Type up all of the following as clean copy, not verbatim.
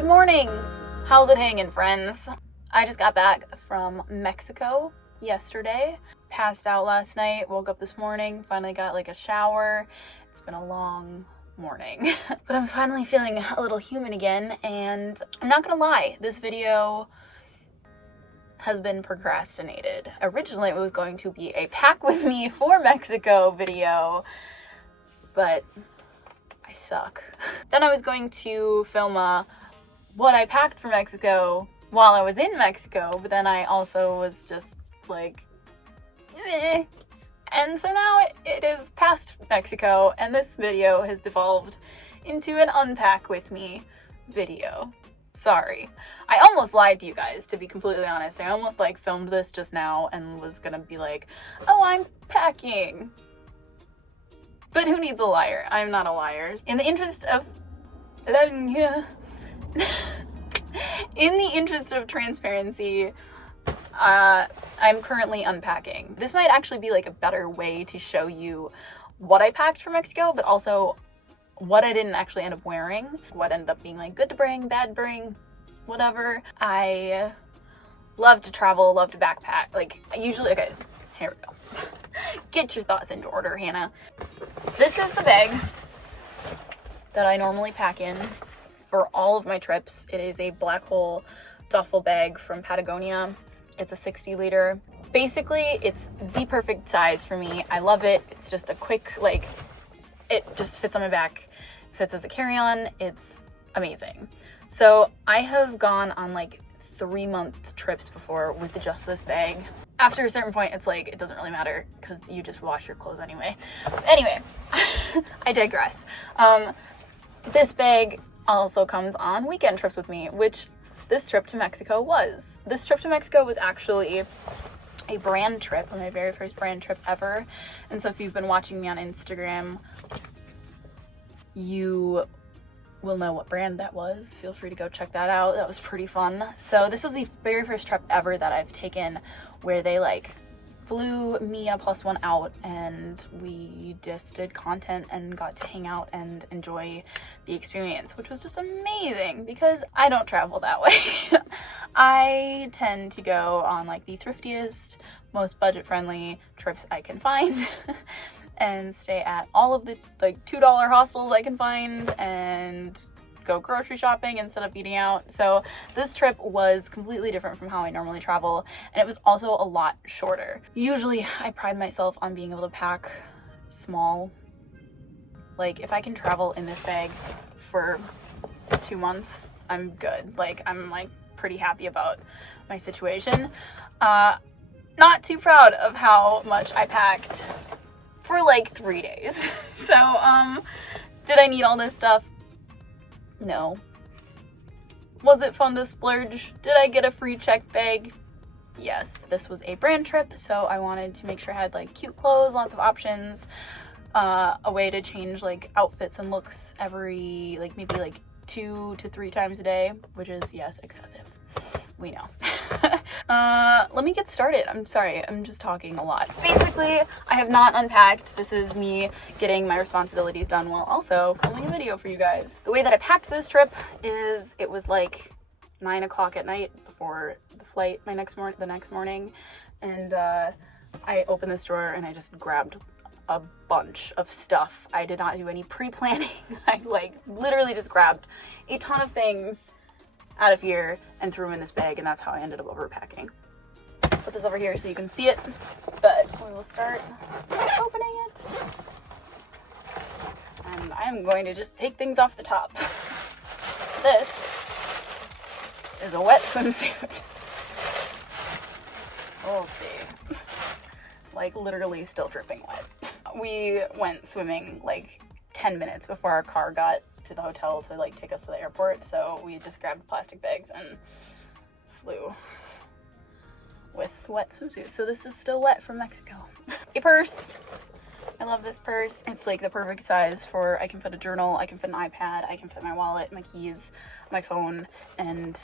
Good morning. How's it hanging, friends? I just got back from Mexico yesterday. Passed out last night, woke up this morning, finally got like a shower. It's been a long morning, but I'm finally feeling a little human again, and I'm not gonna lie, this video has been procrastinated. Originally, it was going to be a pack with me for Mexico video, but I suck. Then I was going to film what I packed for Mexico while I was in Mexico, but then I also was just like, eh. And so now it is past Mexico, and this video has devolved into an unpack with me video. Sorry. I almost lied to you guys, to be completely honest. I almost like filmed this just now and was gonna be like, oh, I'm packing. But who needs a liar? I'm not a liar. In the interest of transparency, I'm currently unpacking. This might actually be like a better way to show you what I packed for Mexico, but also what I didn't actually end up wearing, what ended up being like good to bring, bad to bring, whatever. I love to travel, love to backpack. Like usually, okay, here we go. Get your thoughts into order, Hannah. This is the bag that I normally pack in for all of my trips. It is a black hole duffel bag from Patagonia. It's a 60 liter. Basically, it's the perfect size for me. I love it. It's just a quick, like, it just fits on my back, fits as a carry-on. It's amazing. So I have gone on like 3-month trips before with just this bag. After a certain point, it's like, it doesn't really matter because you just wash your clothes anyway. Anyway, I digress. This bag also comes on weekend trips with me, which this trip to Mexico was. This trip to Mexico was actually a brand trip, my very first brand trip ever. And so if you've been watching me on Instagram, you will know what brand that was. Feel free to go check that out. That was pretty fun. So this was the very first trip ever that I've taken where they like flew me and a +1 out, and we just did content and got to hang out and enjoy the experience, which was just amazing because I don't travel that way. I tend to go on like the thriftiest, most budget-friendly trips I can find and stay at all of the like $2 hostels I can find and go grocery shopping instead of eating out. So this trip was completely different from how I normally travel, and it was also a lot shorter. Usually I pride myself on being able to pack small. Like if I can travel in this bag for 2 months, I'm good. Like I'm like pretty happy about my situation. Not too proud of how much I packed for like 3 days. So did I need all this stuff? No. Was it fun to splurge? Did I get a free check bag? Yes. This was a brand trip, so I wanted to make sure I had like cute clothes, lots of options, a way to change like outfits and looks every like maybe like 2 to 3 times a day, which is, yes, excessive. We know. Let me get started. I'm sorry, I'm just talking a lot. Basically, I have not unpacked. This is me getting my responsibilities done while also filming a video for you guys. The way that I packed this trip is it was like 9 o'clock at night before the flight the next morning, and I opened this drawer and I just grabbed a bunch of stuff. I did not do any pre-planning. I like literally just grabbed a ton of things out of here and threw them in this bag, and that's how I ended up overpacking. Put this over here so you can see it, but we will start opening it. And I'm going to just take things off the top. This is a wet swimsuit. Okay. Like literally still dripping wet. We went swimming like 10 minutes before our car got to the hotel to like take us to the airport, so we just grabbed plastic bags and flew with wet swimsuits. So this is still wet from Mexico. A purse. I love this purse. It's like the perfect size for, I can fit a journal, I can fit an iPad, I can fit my wallet, my keys, my phone, and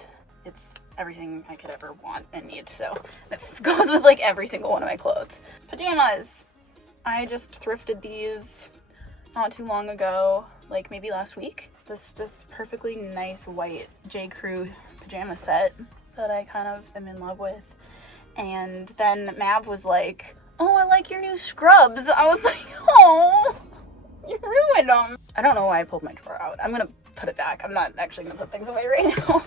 it's everything I could ever want and need. So it goes with like every single one of my clothes. Pajamas. I just thrifted these not too long ago, like maybe last week. this just perfectly nice white J. Crew pajama set that I kind of am in love with. And then Mav was like, oh, I like your new scrubs. I was like, oh, you ruined them. I don't know why I pulled my drawer out. I'm gonna put it back. I'm not actually gonna put things away right now.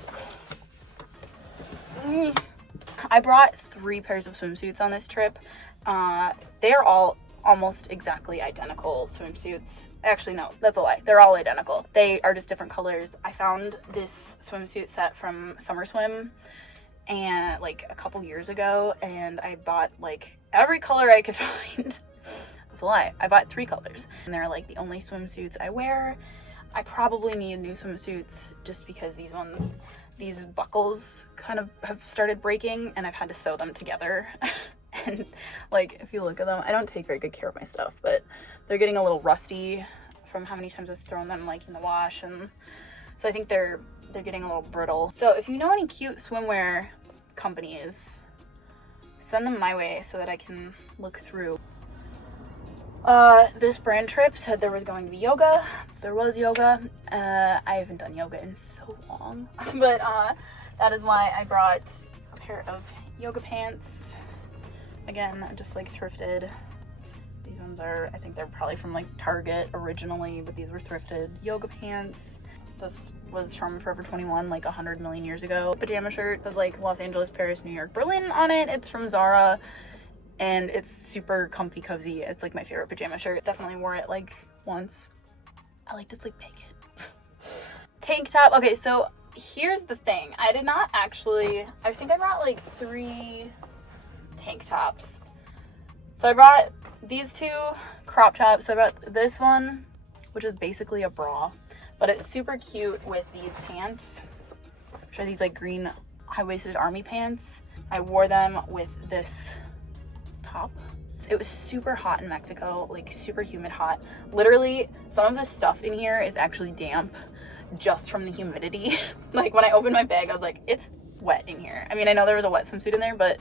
I brought 3 pairs of swimsuits on this trip. They are all almost exactly identical swimsuits. Actually, no, that's a lie. They're all identical. They are just different colors. I found this swimsuit set from Summer Swim and like a couple years ago, and I bought like every color I could find. That's a lie. I bought 3 colors, and they're like the only swimsuits I wear. I probably need new swimsuits just because these buckles kind of have started breaking and I've had to sew them together. And like, if you look at them, I don't take very good care of my stuff, but they're getting a little rusty from how many times I've thrown them like in the wash, and so I think they're getting a little brittle. So if you know any cute swimwear companies, send them my way so that I can look through. This brand trip said there was going to be yoga. There was yoga. I haven't done yoga in so long, but that is why I brought a pair of yoga pants. Again, just like thrifted. These ones are, I think they're probably from like Target originally, but these were thrifted yoga pants. This was from Forever 21 like 100 million years ago. Pajama shirt says like Los Angeles, Paris, New York, Berlin on it. It's from Zara and it's super comfy, cozy. It's like my favorite pajama shirt. Definitely wore it like once. I like to sleep naked. Tank top. Okay, so here's the thing. I did not actually, I think I brought like 3 tank tops. So I brought these 2 crop tops. So I brought this one, which is basically a bra, but it's super cute with these pants, which are these like green high-waisted army pants. I wore them with this top. It was super hot in Mexico, like super humid hot. Literally, some of the stuff in here is actually damp just from the humidity. Like when I opened my bag, I was like, it's wet in here. I mean, I know there was a wet swimsuit in there, but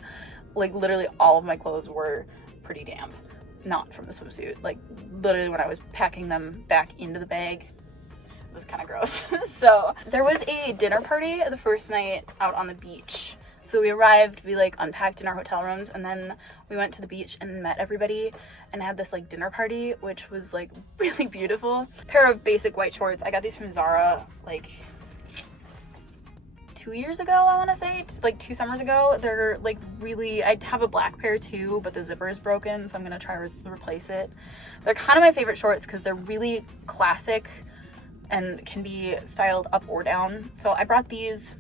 like literally all of my clothes were pretty damp. Not from the swimsuit. Like literally when I was packing them back into the bag, it was kind of gross. So there was a dinner party the first night out on the beach. So we arrived, we like unpacked in our hotel rooms, and then we went to the beach and met everybody and had this like dinner party, which was like really beautiful. Pair of basic white shorts. I got these from Zara like 2 years ago, I want to say, like 2 summers ago. They're like really, I have a black pair too, but the zipper is broken, so I'm gonna try to replace it. They're kind of my favorite shorts because they're really classic and can be styled up or down. So I brought these,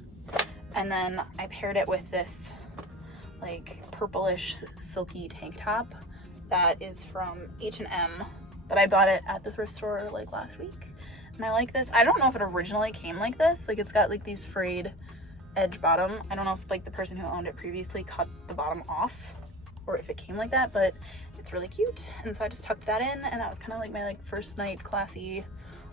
and then I paired it with this like purplish silky tank top that is from H&M, but I bought it at the thrift store like last week, and I like this. I don't know if it originally came like this. Like it's got like these frayed edge bottom. I don't know if like the person who owned it previously cut the bottom off or if it came like that, but it's really cute. And so I just tucked that in, and that was kind of like my like first night classy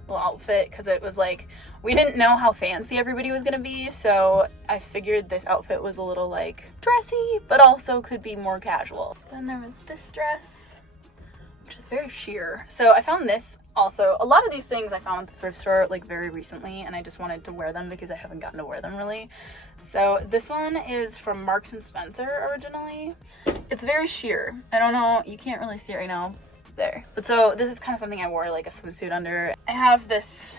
little outfit, because it was like, we didn't know how fancy everybody was gonna be, so I figured this outfit was a little like dressy but also could be more casual. Then there was this dress, which is very sheer. So I found this also. A lot of these things I found at the thrift store like very recently, and I just wanted to wear them because I haven't gotten to wear them really. So this one is from Marks and Spencer originally. It's very sheer. I don't know, you can't really see it right now. There. But so this is kind of something I wore like a swimsuit under. I have this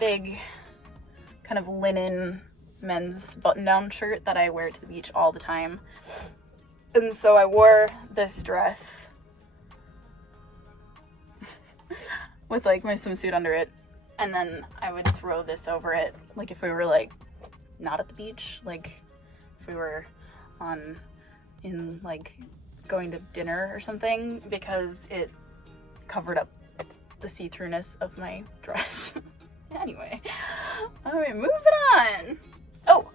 big kind of linen men's button-down shirt that I wear to the beach all the time. And so I wore this dress with like my swimsuit under it, and then I would throw this over it, like if we were like not at the beach, like if we were in like going to dinner or something, because it covered up the see-throughness of my dress. Anyway, all right, moving on. Oh,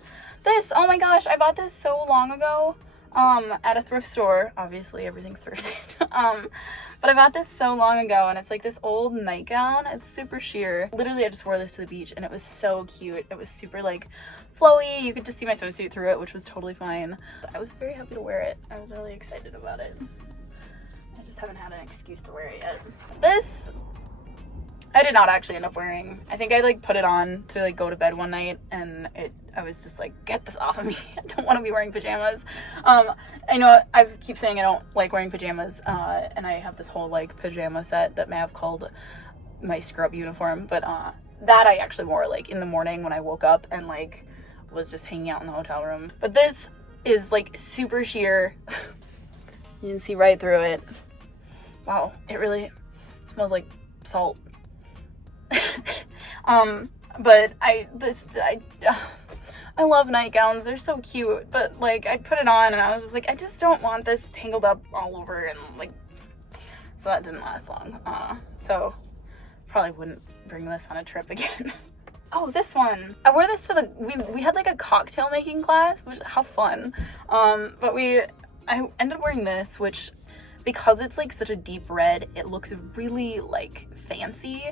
this, oh my gosh, I bought this so long ago at a thrift store. Obviously everything's thrifted. But I bought this so long ago, and it's like this old nightgown. It's super sheer. Literally I just wore this to the beach and it was so cute. It was super like flowy. You could just see my swimsuit through it, which was totally fine. But I was very happy to wear it. I was really excited about it. I just haven't had an excuse to wear it yet. This, I did not actually end up wearing. I think I like put it on to like go to bed one night, and I was just like, get this off of me. I don't want to be wearing pajamas. I know I keep saying I don't like wearing pajamas, and I have this whole like pajama set that Mav called my scrub uniform, but that I actually wore like in the morning when I woke up and like was just hanging out in the hotel room. But this is like super sheer. You can see right through it. Wow, it really smells like salt. But I love nightgowns. They're so cute, but like I put it on and I was just like, I just don't want this tangled up all over, and like, so that didn't last long. So probably wouldn't bring this on a trip again. Oh, this one. I wore this to we had like a cocktail making class, which, how fun. But I ended up wearing this, which, because it's like such a deep red, it looks really like fancy.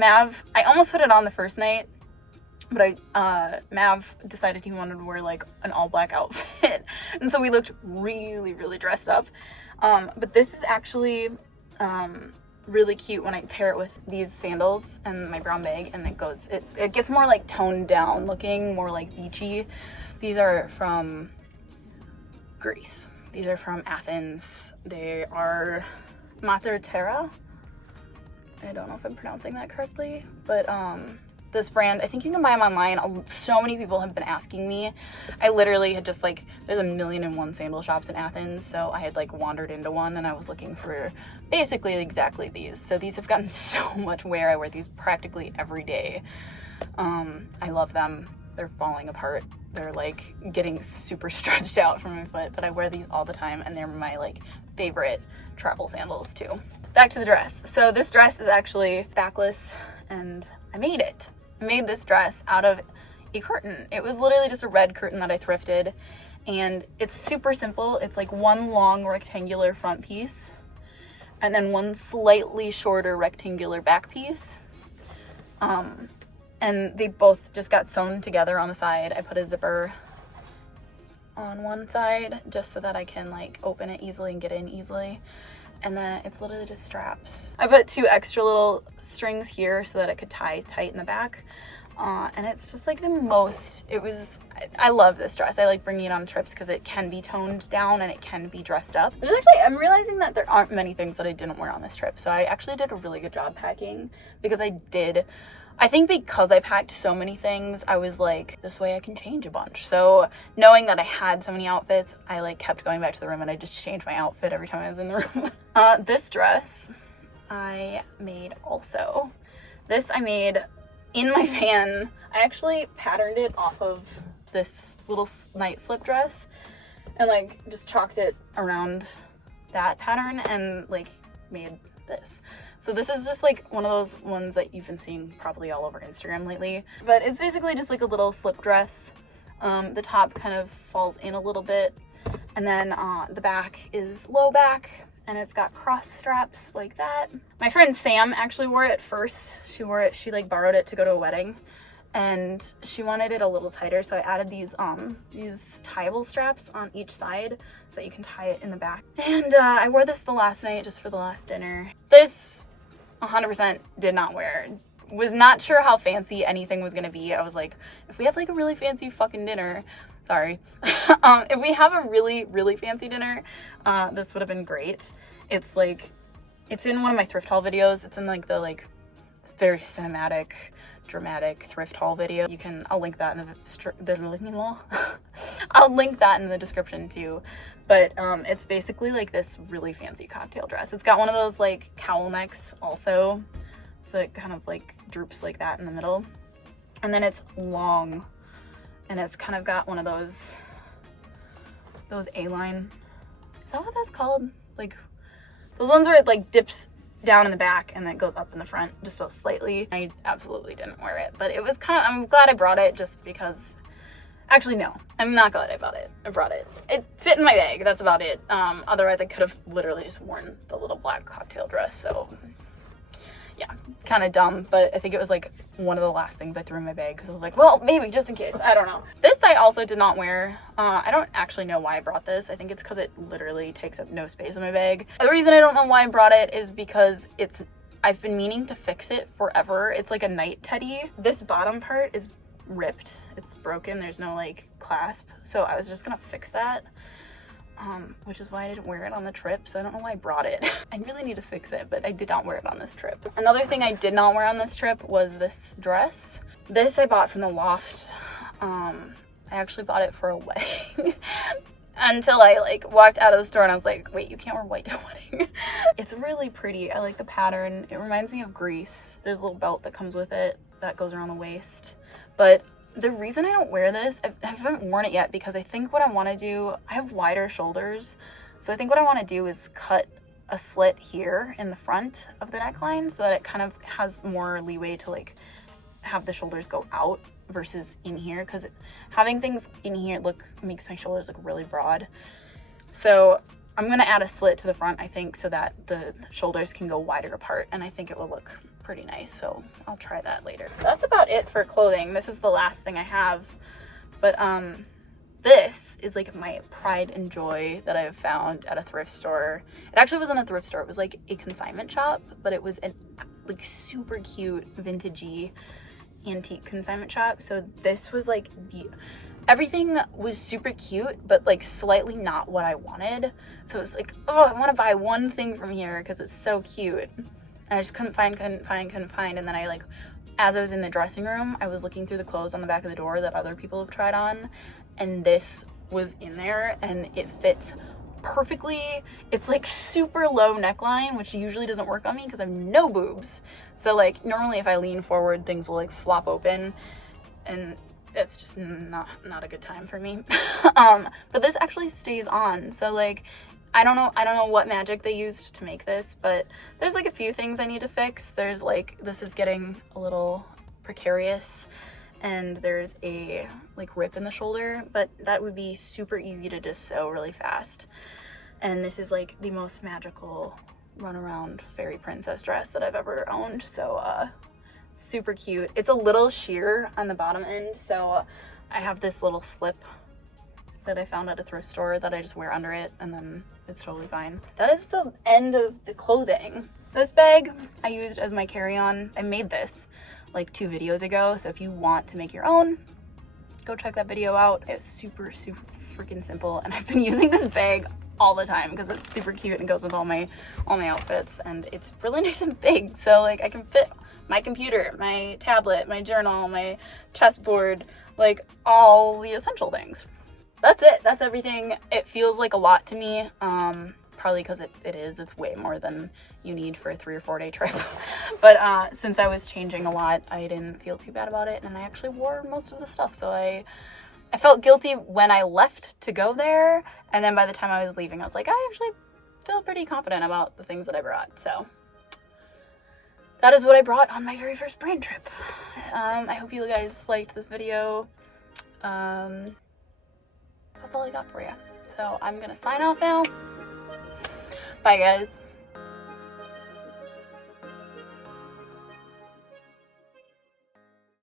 I almost put it on the first night, but Mav decided he wanted to wear like an all black outfit. And so we looked really, really dressed up. But this is actually, really cute when I pair it with these sandals and my brown bag, and it gets more like toned down looking, more like beachy. These are from Greece. These are from Athens. They are Mater Terra. I don't know if I'm pronouncing that correctly, but this brand, I think you can buy them online. So many people have been asking me. I literally had just like, there's 1,000,001 sandal shops in Athens, so I had like wandered into one and I was looking for basically exactly these. So these have gotten so much wear. I wear these practically every day. I love them. They're falling apart. They're like getting super stretched out from my foot, but I wear these all the time, and they're my like favorite travel sandals too. Back to the dress. So this dress is actually backless, and I made it. I made this dress out of a curtain. It was literally just a red curtain that I thrifted, and it's super simple. It's like one long rectangular front piece and then one slightly shorter rectangular back piece. And they both just got sewn together on the side. I put a zipper on one side just so that I can like open it easily and get in easily. And then it's literally just straps. I put 2 extra little strings here so that it could tie tight in the back. And it's just like I love this dress. I like bringing it on trips because it can be toned down and it can be dressed up. I'm realizing that there aren't many things that I didn't wear on this trip. So I actually did a really good job packing, because I think because I packed so many things, I was like, this way I can change a bunch. So knowing that I had so many outfits, I like kept going back to the room and I just changed my outfit every time I was in the room. This dress I made also. This I made in my van. I actually patterned it off of this little night slip dress and like just chalked it around that pattern and like made this. So this is just like one of those ones that you've been seeing probably all over Instagram lately, but it's basically just like a little slip dress. The top kind of falls in a little bit, and then the back is low back, and it's got cross straps like that. My friend Sam actually wore it first. She like borrowed it to go to a wedding, and she wanted it a little tighter, so I added these tieable straps on each side so that you can tie it in the back. And I wore this the last night just for the last dinner. This 100% did not wear. Was not sure how fancy anything was gonna be. I was like, if we have like a really fancy fucking dinner, sorry. If we have a really, really fancy dinner, this would have been great. It's in one of my thrift haul videos. It's in like the like very cinematic, dramatic thrift haul video. I'll link that in I'll link that in the description too. But it's basically like this really fancy cocktail dress. It's got one of those like cowl necks also, so it kind of like droops like that in the middle, and then it's long, and it's kind of got one of those A-line, is that what that's called? Like those ones where it like dips down in the back and then goes up in the front just so slightly. I absolutely didn't wear it, but it was I'm glad I brought it, just because, actually no, I'm not glad I brought it. It fit in my bag, that's about it. Otherwise I could have literally just worn the little black cocktail dress, so yeah, kind of dumb, but I think it was like one of the last things I threw in my bag because I was like, well, maybe just in case, I don't know. This I also did not wear. I don't actually know why I brought this. I think it's because it literally takes up no space in my bag. The reason I don't know why I brought it is because I've been meaning to fix it forever. It's like a night teddy. This bottom part is ripped. It's broken. There's no like clasp. So I was just gonna fix that. Which is why I didn't wear it on the trip, so I don't know why I brought it. I really need to fix it, but I did not wear it on this trip. Another thing I did not wear on this trip was this dress. This I bought from the loft. I actually bought it for a wedding until I like walked out of the store and I was like, wait, you can't wear white to a wedding. It's really pretty. I like the pattern. It reminds me of Grease. There's a little belt that comes with it that goes around the waist. But the reason I don't wear this, I haven't worn it yet because I think what I want to do, I have wider shoulders. So I think what I want to do is cut a slit here in the front of the neckline so that it kind of has more leeway to like have the shoulders go out versus in here, because having things in here makes my shoulders look really broad. So I'm going to add a slit to the front, I think, so that the shoulders can go wider apart, and I think it will look pretty nice, so I'll try that later. That's about it for clothing. This is the last thing I have, but this is like my pride and joy that I have found at a thrift store. It actually wasn't a thrift store, it was like a consignment shop, but it was an like super cute vintagey antique consignment shop. So this was like everything was super cute, but like slightly not what I wanted. So it was like, oh, I want to buy one thing from here because it's so cute. And I just couldn't find. And then I like, as I was in the dressing room, I was looking through the clothes on the back of the door that other people have tried on. And this was in there and it fits perfectly. It's like super low neckline, which usually doesn't work on me because I have no boobs. So like normally if I lean forward, things will like flop open and it's just not a good time for me. But this actually stays on. So like, I don't know what magic they used to make this, but there's like a few things I need to fix. There's like, this is getting a little precarious and there's a like rip in the shoulder, but that would be super easy to just sew really fast. And this is like the most magical runaround fairy princess dress that I've ever owned. So super cute. It's a little sheer on the bottom end, so I have this little slip that I found at a thrift store that I just wear under it, and then it's totally fine. That is the end of the clothing. This bag I used as my carry-on. I made this like 2 videos ago, so if you want to make your own, go check that video out. It's super freaking simple, and I've been using this bag all the time because it's super cute and goes with all my outfits, and it's really nice and big, so like I can fit my computer, my tablet, my journal, my chessboard, like all the essential things. That's it. That's everything. It feels like a lot to me, probably because it's way more than you need for a 3 or 4 day trip. But since I was changing a lot, I didn't feel too bad about it, and I actually wore most of the stuff, so I felt guilty when I left to go there, and then by the time I was leaving, I was like, I actually feel pretty confident about the things that I brought. So that is what I brought on my very first brand trip. I hope you guys liked this video. That's all I got for you. So I'm gonna sign off now. Bye guys.